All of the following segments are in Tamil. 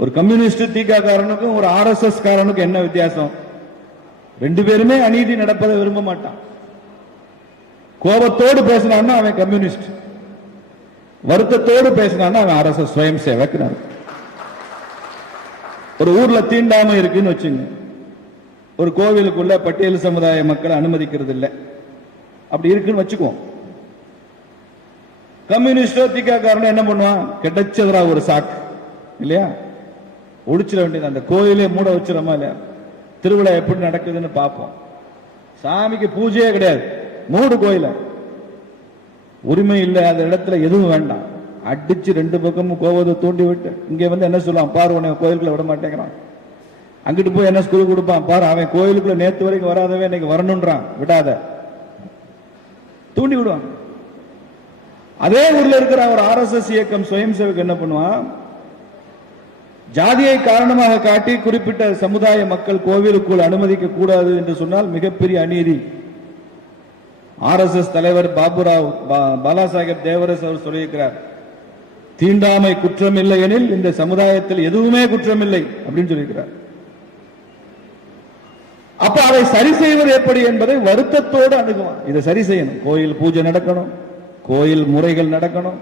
ஒரு கம்யூனிஸ்ட் தீகா காரனுக்கும் ஒரு ஆர்எஸ்எஸ் காரனுக்கும் என்ன வித்தியாசம்? ரெண்டு பேருமே அநீதி நடப்பதை விரும்ப மாட்டான். கோபத்தோடு பேசினான்னா அவன் கம்யூனிஸ்ட், வருத்தத்தோடு பேசினான்னா அவன் ஆர்எஸ்எஸ் ஸ்வயம் சேவக். ஒரு ஊர்ல தீண்டாமை இருக்குன்னு வச்சுங்க, ஒரு கோவிலுக்குள்ள பட்டியல் சமுதாய மக்களை அனுமதிக்கிறது இல்லை, அப்படி இருக்குன்னு வச்சுக்குவோம். கம்யூனிஸ்டோ தீக்காக்காரன் என்ன பண்ணுவான்? கிடைச்சதுரா ஒரு சாக்கு இல்லையா, ஒழிச்சிட வேண்டியது. அந்த கோயிலே மூட வச்சிடமா இல்லையா? திருவிழா எப்படி நடக்குதுன்னு பார்ப்போம். சாமிக்கு பூஜையே கிடையாது, மூடு கோயில. உரிமை இல்லை, அந்த இடத்துல எதுவும் வேண்டாம். அடிச்சு ரெண்டு பக்கமும் கோவத்தை தூண்டி விட்டு இங்க வந்து என்ன சொல்லுவான்? பாரு உன்னை கோயிலுக்குள்ள விட மாட்டேங்கிறான். அங்கிட்டு போய் என்ன ஸ்கூல் கொடுப்பான்? பாரு அவன் கோயிலுக்குள்ள நேத்து வரைக்கும் வராதவே இன்னைக்கு வரணும்ன்றான், விடாத, தூண்டி விடுவான். அதே ஊர்ல இருக்கிற ஒரு ஆர்எஸ்எஸ் இயக்கம் சுயம் சேவக் என்ன பண்ணுவான்? ஜாதியை காரணமாக காட்டி குறிப்பிட்ட சமுதாய மக்கள் கோவிலுக்குள் அனுமதிக்க கூடாது என்று சொன்னால் மிகப்பெரிய அநீதி. ஆர்எஸ்எஸ் தலைவர் பாபுராவ் பாலாசாஹேப் தேவரஸ் அவர் சொல்லியிருக்கிறார், தீண்டாமை குற்றம் இல்லை எனில் இந்த சமுதாயத்தில் எதுவுமே குற்றம் இல்லை அப்படின்னு சொல்லியிருக்கிறார். அப்ப அதை சரி செய்வது எப்படி என்பதை வருத்தத்தோடு அணுகுவான். இதை சரி செய்யணும், கோயில் பூஜை நடக்கணும், கோயில் முறைகள் நடக்கணும்,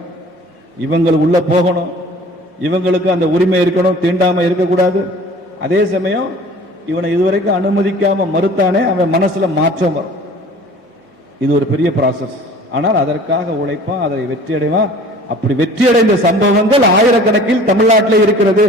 இவங்க உள்ள போகணும், இவங்களுக்கு அந்த உரிமை இருக்கணும், தீண்டாமை இருக்கக்கூடாது. அதே சமயம் இவனை இதுவரைக்கும் அனுமதிக்காம மறுத்தானே அவன் மனசுல மாற்றம் வரும். இது ஒரு பெரிய ப்ராசஸ். ஆனால் அதற்காக உழைப்பான், அதை வெற்றி அடைவான். அப்படி வெற்றி அடைந்த சம்பவங்கள் ஆயிரக்கணக்கில் தமிழ்நாட்டில் இருக்கிறது.